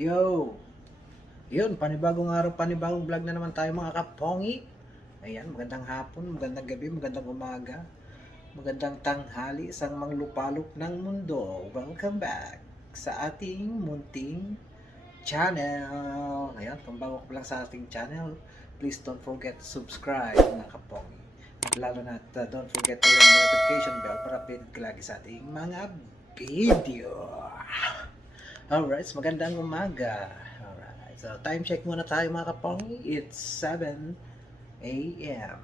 Yo! Yun, panibagong araw, panibagong vlog na naman tayo mga kapongi. Ayan, magandang hapon, magandang gabi, magandang umaga, magandang tanghali, isang manglupalop ng mundo. Welcome back sa ating munting channel. Ayan, kung bago ka lang sa ating channel, please don't forget to subscribe mga kapongi. At lalo na, don't forget to ring the notification bell para updated ka lagi sa ating mga video. Alright, so magandang umaga. Alright, so time check muna tayo mga kapongi. It's 7 a.m.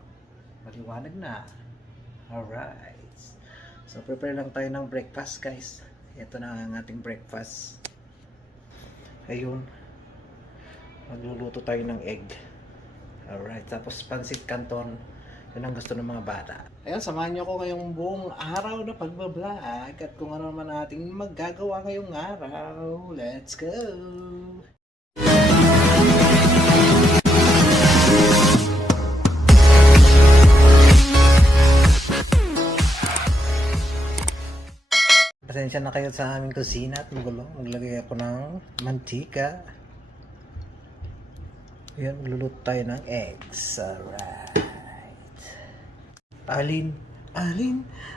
Maliwanag na. Alright. So prepare lang tayo ng breakfast guys. Ito na ang ating breakfast. Ayun. Magluluto tayo ng egg. Alright, tapos pansit canton. Yun ang gusto ng mga bata. Ayan, samahan niyo ko ngayong buong araw na pagbablog at kung ano naman ating maggagawa ngayong araw. Let's go! Pasensya na kayo sa aming kusina at magulo. Maglagay ako ng mantika. Ayan, magluluto tayo ng eggs. Alright. Alin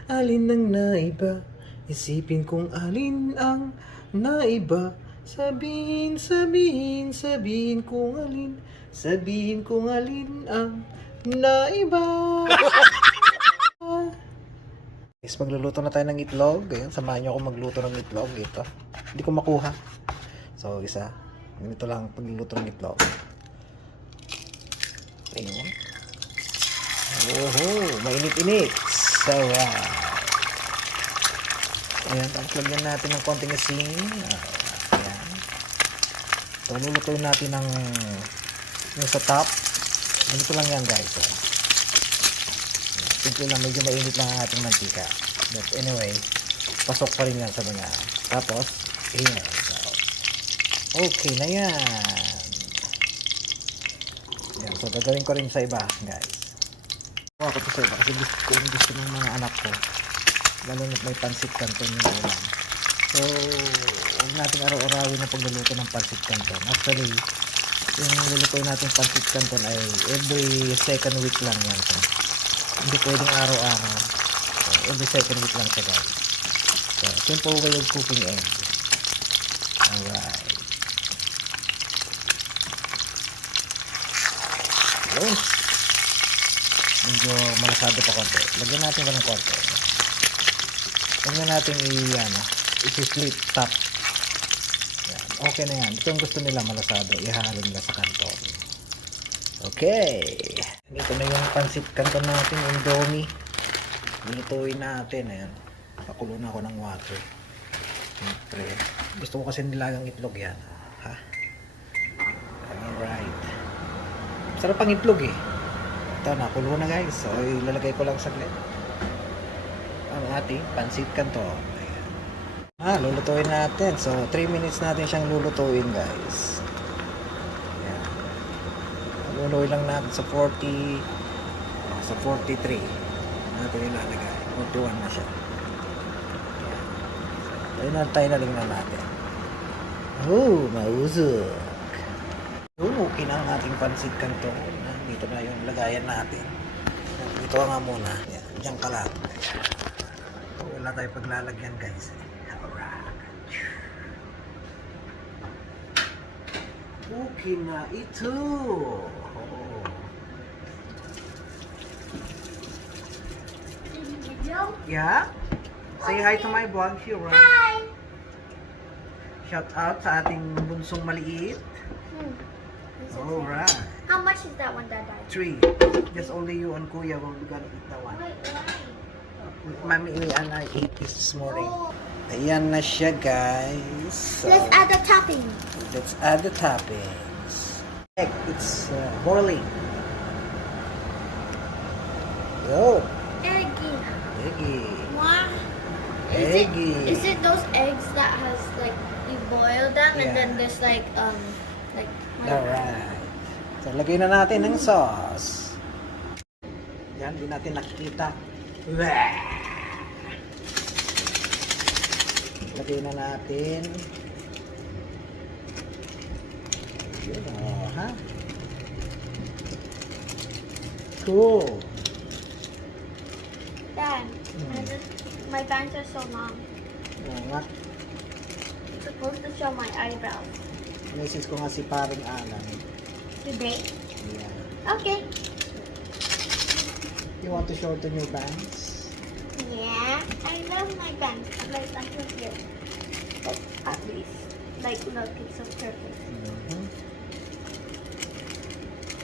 ang naiba? Isipin kong alin ang naiba. Sabihin kong alin. Sabihin kong alin ang naiba. Guys, magluluto na tayo ng itlog. Ayan, samahan niyo ako magluto ng itlog. Ito. Hindi ko makuha. So, isa. Ganito lang pagluluto ng itlog. Ayun. Mainit-init. So, ayan, tapos lagyan natin ng konting asin. Ayan. So, lulutuin natin ng yung sa top. Ganito lang yan, guys. So, simple lang, medyo mainit lang ang ating mantika. But anyway, pasok pa rin yan sa mga. Tapos, ayan. So, okay na yan. Ayan, so, gagawin ko rin sa iba, guys. Ako to sa iba kasi gusto ng mga anak ko, lalo na may pansit canton yung ulam. So huwag natin araw-arawin na pagluluto ng pansit canton. Actually yung lulutuin natin pansit canton ay every second week lang yan. So, hindi pwedeng araw-araw. So, every second week lang siya, guys. So simple way of cooking egg. Alright, yun. Medyo malasado pa konti. Lagyan natin pa ng konti. Lagyan natin i-flip top. Yan. Okay na yan. Ito yung gusto nila malasado. Ihalo nila sa kanton. Okay. Ito na yung pansit kanton natin. Indomie. Lutuin natin. Ayan. Pakulo na ako ng water. Siyempre. Gusto ko kasi nilagang itlog yan. Ha? Alright. Sarap ang itlog eh. Ito, nakulo na guys. So, ilalagay ko lang saglit ang ating pansit canton. Ayan. Lulutuin natin. So, 3 minutes natin siyang lulutuin guys. Ayan. Lulutuin lang natin sa 40 sa 43 natin ilalagay. 41 na siya. Ayan. Tayo na rin na natin. Mausok. Okay na ang ating pansit canton. Dito na yung lagayan natin. Dito nga muna. Yan, diyan ka lang. Wala tayo paglalagyan guys. Alright. Okay na ito. Yeah? Say hi to my vlog, Shira. Hi! Shout out sa ating bunsong maliit. Alright. How much is that one, Dad? 3. Just only you and Kuya will be gonna eat that one. Wait, Mami and I ate this morning. Ayan na siya, guys. So, let's add the topping. let's add the toppings. It's boiling. Yo, Eggy. eggy. Wow. Eggy. Is it those eggs that has like you boil them and Yeah. then there's like Alright. So, lagay na natin ng sauce. Yan, hindi natin nakikita. Lagay na natin Yun, ha? Cool. Dad, my bangs are so long. Oo nga. It's supposed to show my eyebrows. Message ko nga si paring Alan. Today? Yeah. Okay. You want to shorten your bangs? Yeah, I love my bangs. Like until here. Like, at least. Like, look, it's so perfect. Mm-hmm.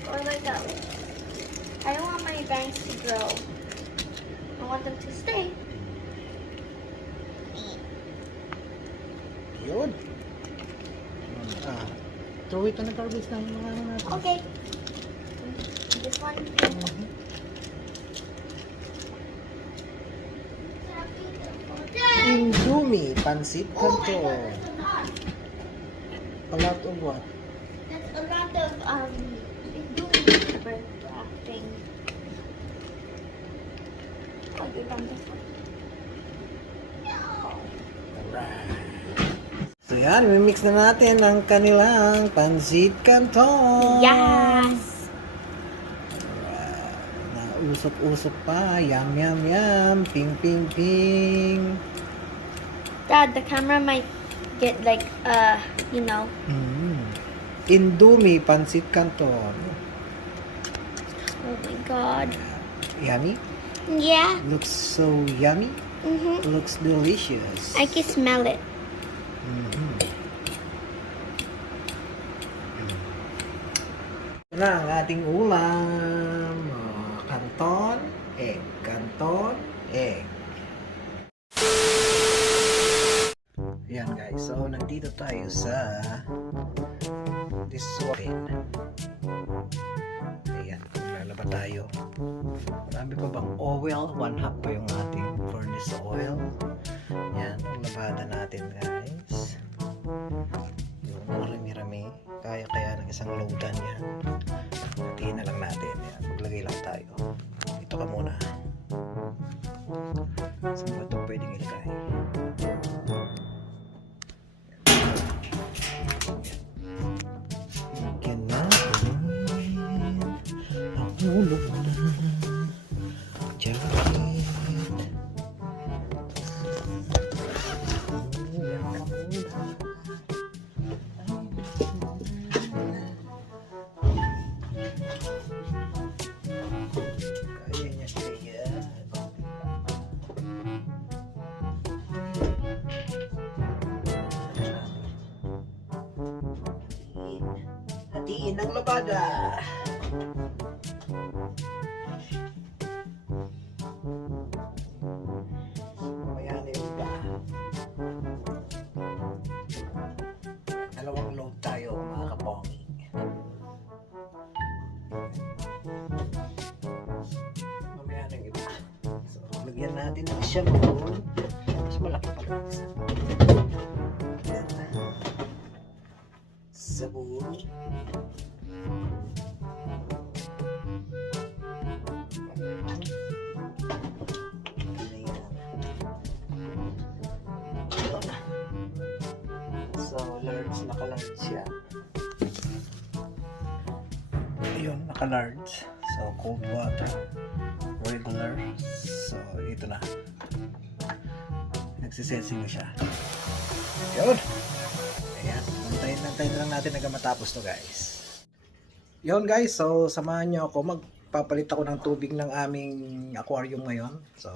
Or like that. I don't want my bangs to grow. I want them to stay. Yun. Throw it na nag-harvest na yung mga ano natin. Okay. This one. Mhm. Indomie, pansit canton. A lot of what? That's a lot of doing paper wrapping. Oh, you're done this one. So yan, mimix na natin ang kanilang pansit canton. Yes. Nausok-usok pa. Yum, yum, yum. Ping, ping, ping. Dad, the camera might get like, you know. Indomie, pansit canton. Oh my God. Yummy? Yeah. Looks so yummy. Looks delicious. I can smell it. Ito na ang ating ulam. Canton, egg. Canton, egg. Yan guys, so nandito tayo sa this one. Ayan, lalaba tayo. Marami pa bang oil? 1/2 pa yung ating furnace oil. Yan, ang labada natin guys. Yung marami-rami. Kaya ng isang loadan yan. Hatiin na lang natin. Yan, maglagay lang tayo. Dito ka muna. Saan ba ito pwedeng ilagay? Bigyan natin ang ulo na jacket. Kaya niya siya. Hatiin ang labada. Mamaya na yung iba. Dalawang load tayo mga kapongi. Mamaya na yung iba. So, lagyan natin ng sabon. Mas malaki pa. Yan. Sabon. So, large, naka-large siya. Ayun, naka-large. So, cold water. Regular. So, ito na. Nagsisensing na siya. Yun. Ayan. Nantayin na lang natin hanggang matapos to guys. Yun guys. So, samahan nyo ako. Magpapalit ako ng tubig ng aming aquarium ngayon. So,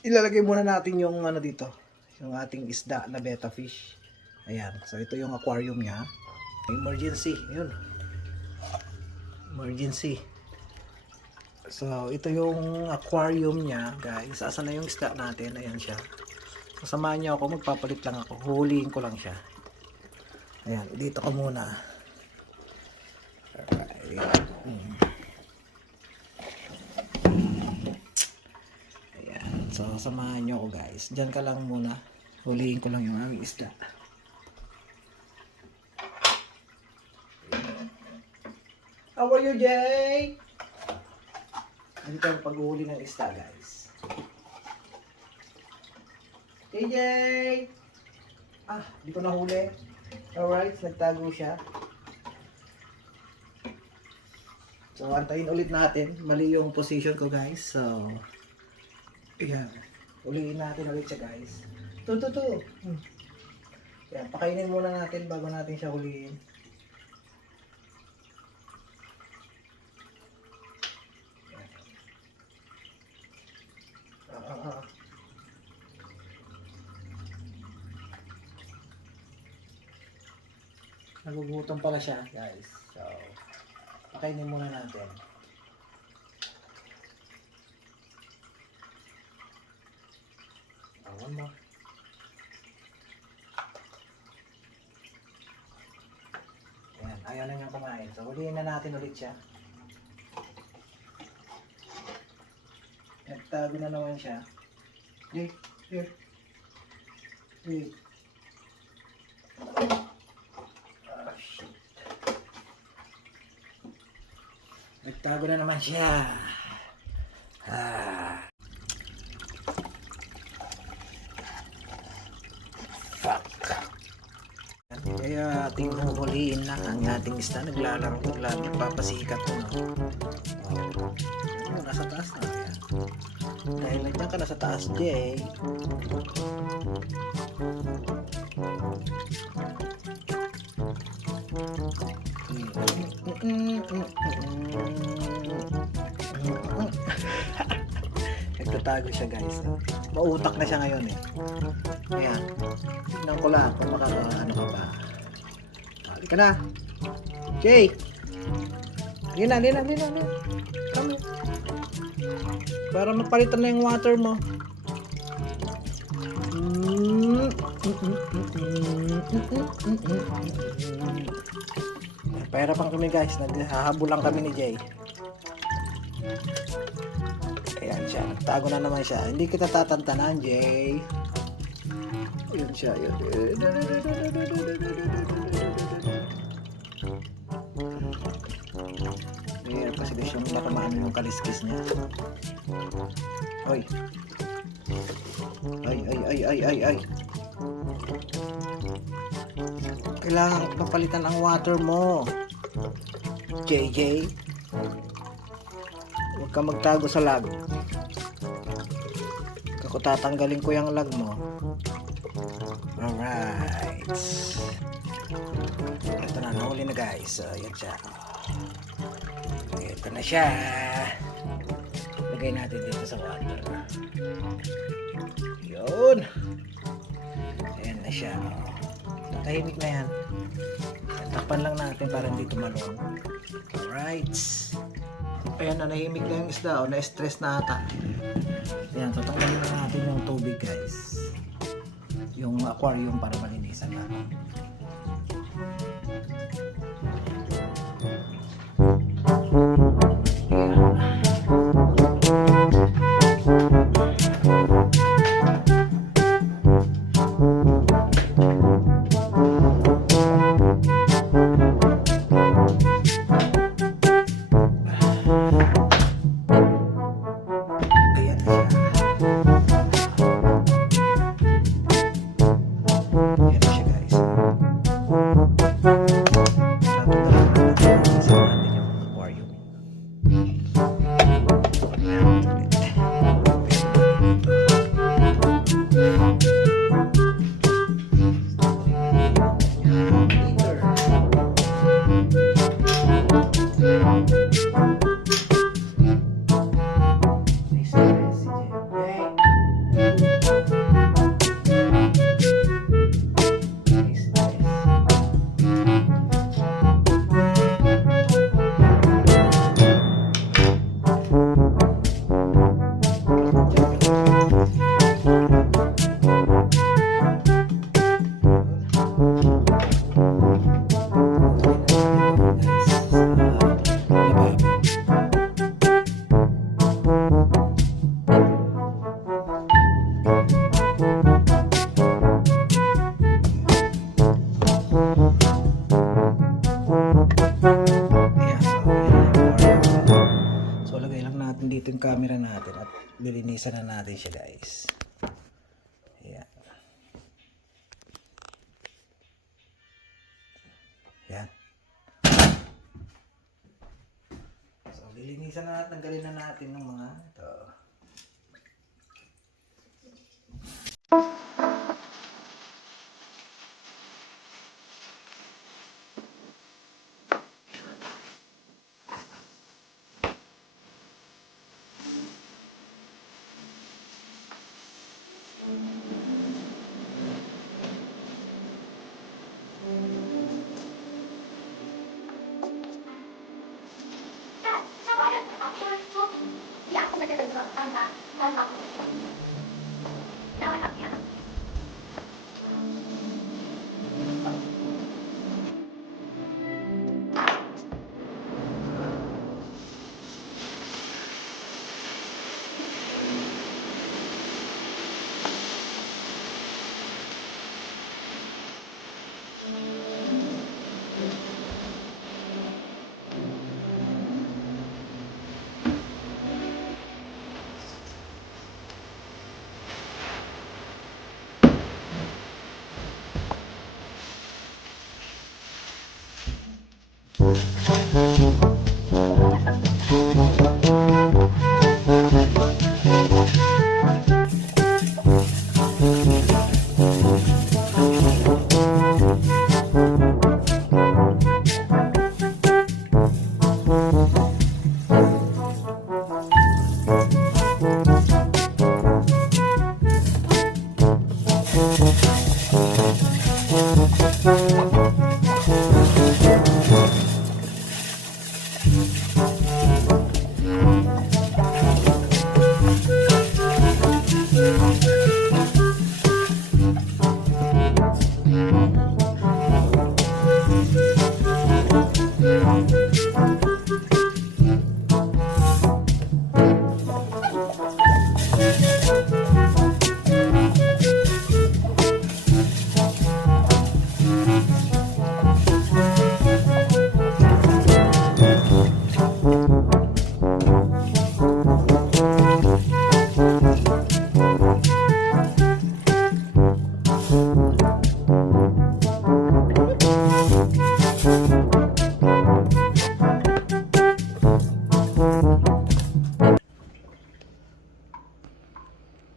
ilalagay muna natin yung ano dito. Yung ating isda na betta fish. Ayan. So, ito yung aquarium niya. Emergency. Yun. Emergency. So, ito yung aquarium niya, guys. Asan na yung isda natin? Ayan siya. So, samahan niyo ako. Magpapalit lang ako. Huliin ko lang siya. Ayan. Dito ka muna. Alright. Ayan. So, samahan niyo ako, guys. Diyan ka lang muna. Huliin ko lang yung aming isda. How are you, Jay? Dito ang pag-uhuli ng isda, guys. KJ! Ah, di ko nahuli. Alright, nagtago siya. So, antayin ulit natin. Mali yung position ko, guys. So, ayan. Uliin natin ulit siya, guys. Ito. Ayan, pakainin muna natin bago natin siya huliin. Ah. Nagugutom pala siya, guys. So, pakainin muna natin. One more. Ayan, ayaw na niyang kumain. So, huliin na natin ulit siya. Nagtago na naman siya. Here. Oh, shit. Nagtago na naman siya. Fuck. Kaya ating huhuliin na ang ating isda. Naglalaro lagi. Papasikat ko, no? Nasa taas na. Ayan. Dahil nandiyan ka na sa taas, Jay. Nagtatago siya, guys. Mautak na siya ngayon eh. Ayan. Tignan ko lang kung ano ka pa. Halika na. Jay! Halika na. Come here. Para mapalitan na yung water mo. Pahirapan kami, guys. Naghahabulan kami ni Jay. Ayan siya. Nagtago na naman siya. Hindi kita tatantanan, Jay. Ayan siya. Ayan kasi siya nakamaan yung kaliskis niya. Ay. Kailangan papalitan ang water mo, JJ. Huwag ka magtago sa lag. Ako tatanggalin ko yung lag mo. Alright. Ito na, nahuli na, guys. So, yan siya. Ito na siya. Lagay natin dito sa water. Yun. Ayan na siya. Tahimik na yan. Takpan lang natin para hindi tumalon. Alright. Ayan na, nahimik na yung isda. O, na-stress na ata. Ayan, tatanggalin na natin yung tubig, guys. Yung aquarium para malinisan natin. Dito yung camera natin at lilinisan na natin siya, guys. Ayan. Ayan. lilinisan na natin, tanggalin na natin ng mga ito.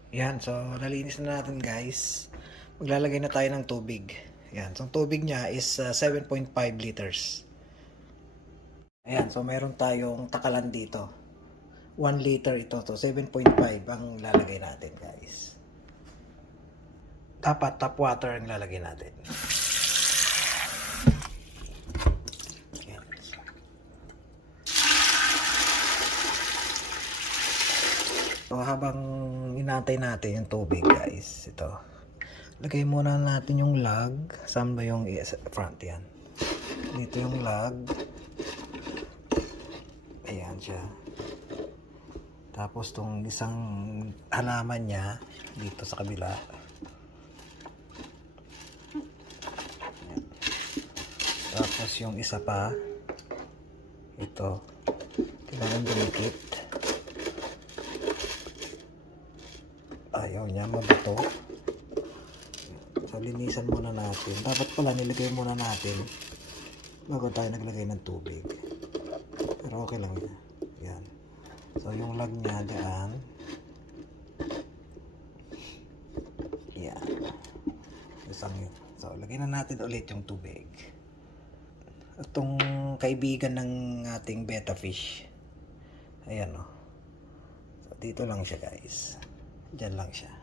Yan, so nalinis na natin guys. Maglalagay na tayo ng tubig. Yan, so ang tubig niya is 7.5 liters. Ayan, so meron tayong takalan dito. 1 liter ito to, 7.5 ang lalagay natin guys. Dapat tap water ang lalagay natin. Yan. So habang inaantay natin yung tubig guys, ito. Lagay muna natin yung lug. Saan ba yung front yan? Dito yung lug. Ayan siya. Tapos tong isang halaman niya dito sa kabila. Ayan. Tapos yung isa pa ito. Kailangan dumikit. Ayaw niya mabato. So linisan muna natin. Dapat pala nilagay muna natin bago tayo naglagay ng tubig. Pero okay lang yan. Yan. So yung lug niya dyan. Yan. Isang yun. So lagyan na natin ulit yung tubig. Itong kaibigan ng ating betta fish. Ayan o. So dito lang siya guys. Diyan lang siya.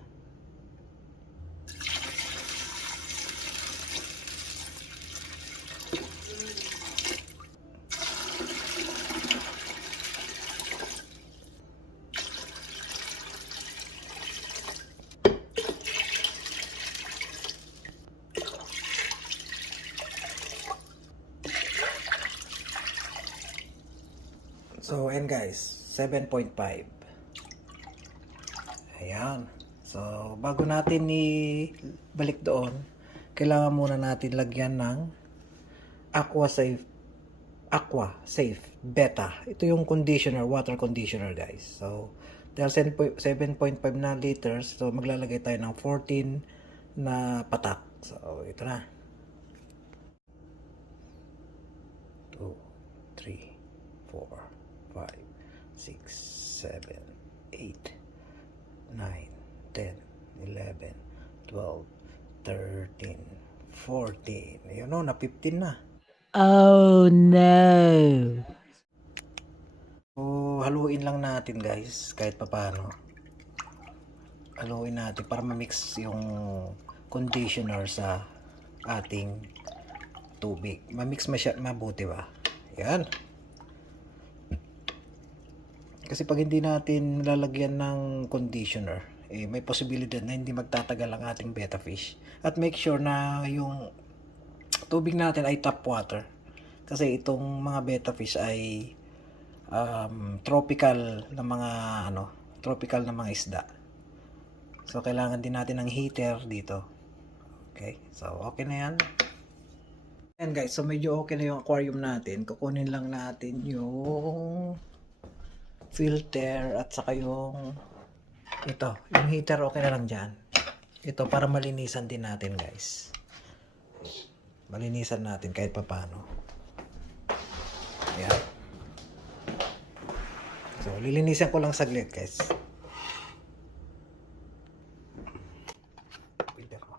So, and guys, 7.5. Ayan. So, bago natin ibalik doon, kailangan muna natin lagyan ng Aqua Safe Beta. Ito yung conditioner, water conditioner guys. So, dahil 7.5 na liters, so maglalagay tayo ng 14 na patak. So, ito na. 2, 3, 4, 5, 7, 8, 9, 10, 11, 12, 13, 14. Ayun o, na 15 na. Oh no. So, haluin lang natin guys, kahit papaano. Haluin natin para ma-mix yung conditioner sa ating tubig. Ma-mix mabuti ba? Yan. Kasi pag hindi natin lalagyan ng conditioner, may posibilidad na hindi magtatagal ang ating betta fish. At make sure na yung tubig natin ay tap water. Kasi itong mga betta fish ay tropical na mga isda. So kailangan din natin ng heater dito. Okay? So okay na 'yan. Ayan guys, so medyo okay na yung aquarium natin. Kukunin lang natin yung filter at saka yung heater okay na lang dyan. Ito para malinisan din natin guys. Malinisan natin kahit papano. Ayan. So lilinisan ko lang saglit guys. Filter ko.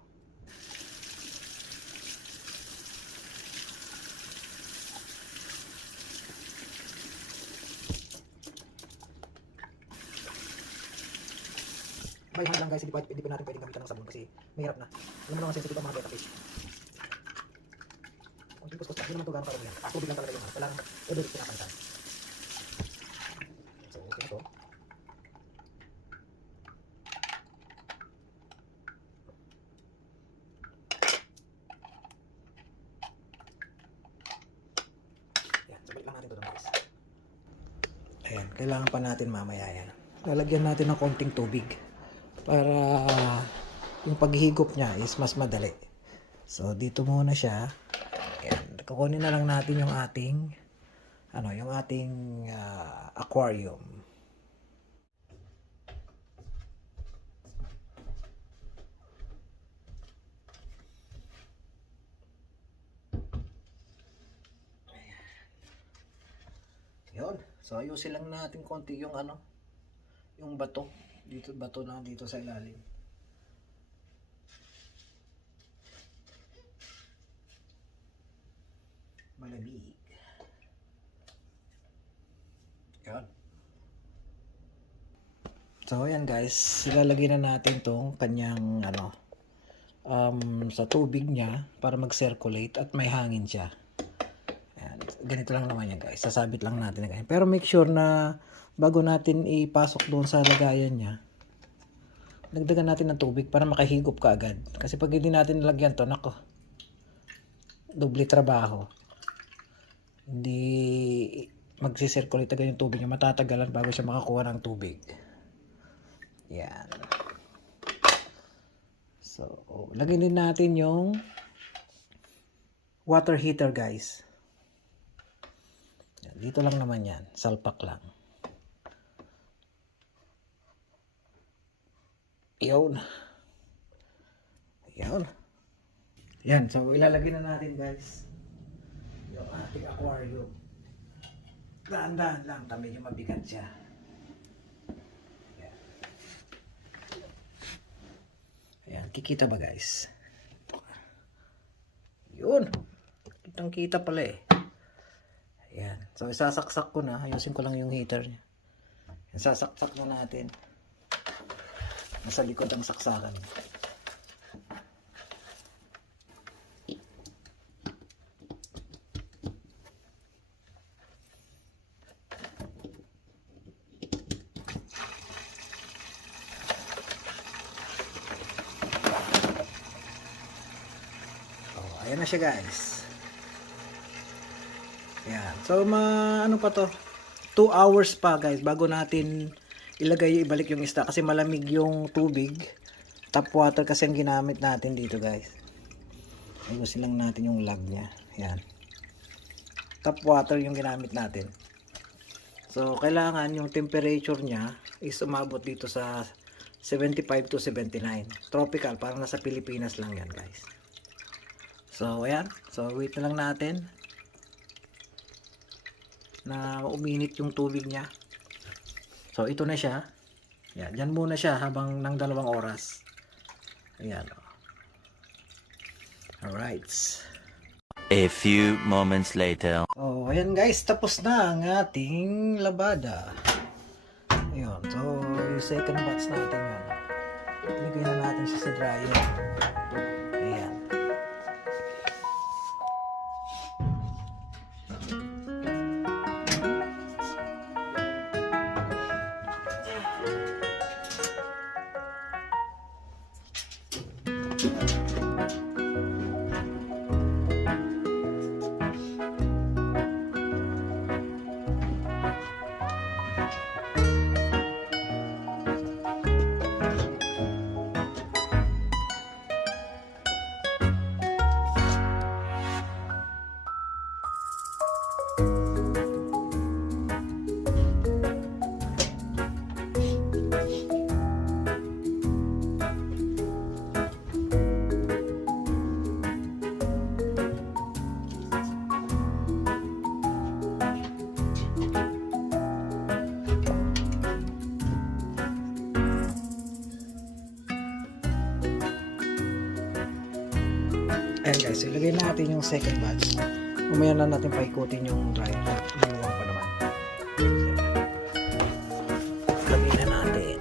By hand lang guys, hindi pa natin pwedeng gamitan ng sabon kasi mahirap na. Alam mo naman sensitive ang mga betta fish. Kung tipos hindi naman ito gano'ng karamihan. Tubig lang talaga yung kailangan every week pinapalitan. So okay na ito. Yan, so balik lang natin ito doon guys. Ayan, kailangan pa natin mamaya yan. Lalagyan natin ng konting tubig para yung paghigop niya is mas madali. So dito muna siya. Ayan, kukunin na lang natin yung ating aquarium. Yun. So ayusin lang natin konti yung yung bato. Bato na dito sa ilalim. Malamig. Yan. So ayan guys, ilalagay na natin tong kanyang sa tubig niya para mag-circulate at may hangin siya. Ayan. Ganito lang naman yan guys. Sasabit lang natin na ganyan. Pero make sure na bago natin ipasok doon sa lagayan niya, dagdagan natin ng tubig para makahigop ka agad. Kasi pag hindi natin nilagyan to, nako, doble trabaho. Hindi magsisirculate agad yung tubig niya. Matatagalan bago siya makakuha ng tubig. Yan. So, lagyan din natin yung water heater guys. Yan, dito lang naman yan. Salpak lang. Yun. Yan. Yan. So, ilalagay na natin guys yung ating aquarium. Dahan-dahan lang. Medyo mabigat siya. Yan. Ayan. Kikita ba guys? Yun. Kitang-kita pala eh. Ayan. So, isasaksak ko na. Ayusin ko lang yung heater niya. Isasaksak na natin. Nasa likod ang saksakan. Ayan na siya guys. Ayan. So ano pa to? 2 hours pa guys bago natin ibalik yung isda kasi malamig yung tubig. Tap water kasi ang ginamit natin dito guys. Ayusin lang natin yung lag niya. Ayan. Tap water yung ginamit natin. So kailangan yung temperature niya is umabot dito sa 75 to 79. Tropical, parang nasa Pilipinas lang yan guys. So ayan. So wait na lang natin na uminit yung tubig niya. So, ito na siya. Yan, dyan muna siya habang ng 2 oras. Ayan. Alright. A few moments later. Oh, ayan guys, tapos na ang ating labada. Ayun, so yung second batch natin yun. Ilagay na natin siya sa dryer. Ayan. Ayan guys, ilagay natin yung second batch. Umaya na natin paikutin yung dryer. Inuwang pa naman. Ilagay na natin.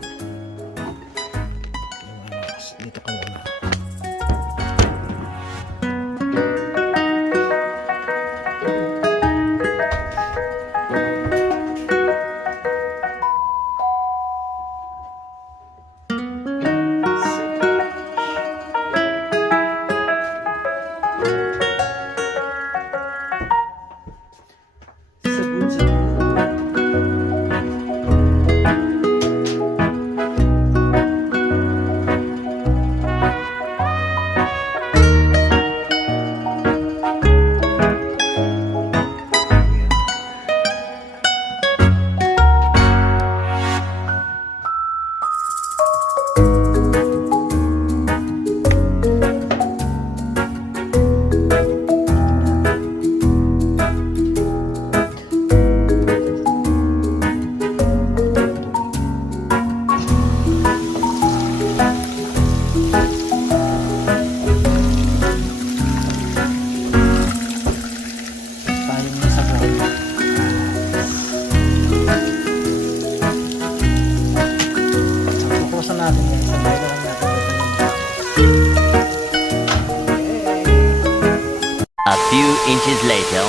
Yung dito ka muna. A few inches later.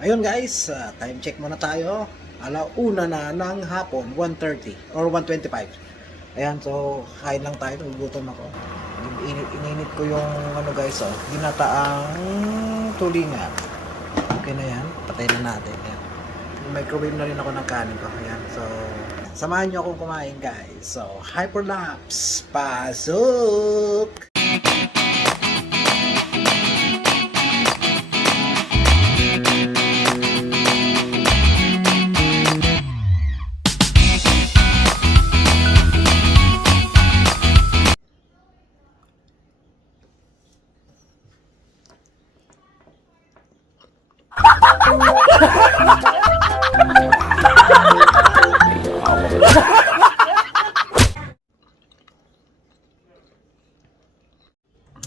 Ayun guys, time check muna tayo. Alauna na ng hapon, 1:30 or 1:25. Ayan, so kain lang tayo, nagugutom ako. Ininit ko yung ano guys, ginataang tulingan. Okay na yan, patay na natin. Ayan. Microwave na rin ako ng kanin ko. Ayan, so samahan nyo akong kumain guys. So, hyperlapse, pasok!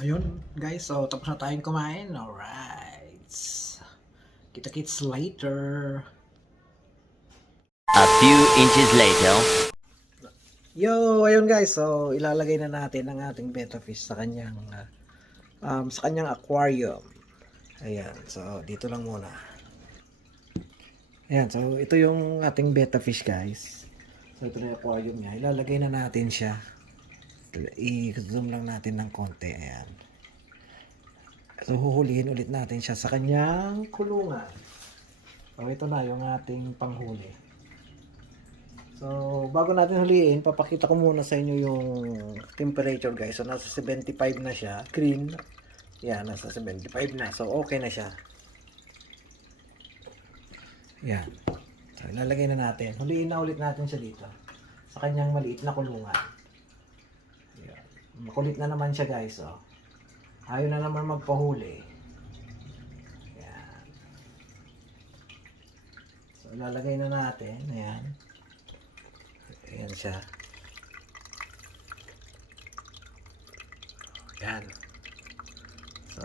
Ayun guys, so tapos na tayong kumain. Alright, kita-kits later. A few inches later. Yo, ayun guys, so ilalagay na natin ang ating betta fish sa kanyang aquarium. Ayan, so dito lang muna. Ayan, so ito yung ating betta fish guys. So ito na yung aquarium niya. Ilalagay na natin siya. I-zoom lang natin ng konti. Ayan. So huhulihin ulit natin siya sa kanyang kulungan. So ito na yung ating panghuli. So bago natin huliin, papakita ko muna sa inyo yung temperature guys. So nasa 75 na siya. Green. Yan, nasa 75 na. So okay na siya. Yan. So ilalagay na natin. Huliin na ulit natin siya dito. Sa kanyang maliit na kulungan. Makulit na naman siya guys, oh. Ayaw na naman magpahuli. Ayan. So, ilalagay na natin. Ayan. Ayan siya. Yan. So,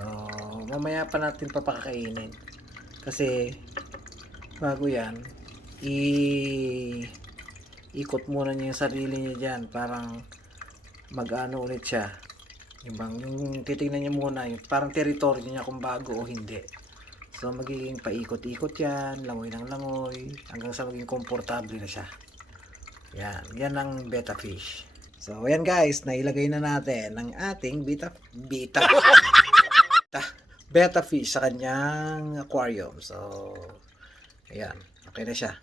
mamaya pa natin papakakainin. Kasi, bago yan, ikot muna niya yung sarili niya dyan. Parang, mag-ano ulit siya. Yung titignan niya muna, yung parang teritoryo niya kung bago o hindi. So, magiging paikot-ikot yan, langoy ng langoy, hanggang sa maging komportable na siya. Yan ang betta fish. So, ayan guys, nailagay na natin ang ating betta fish sa kanyang aquarium. So, ayan, okay na siya.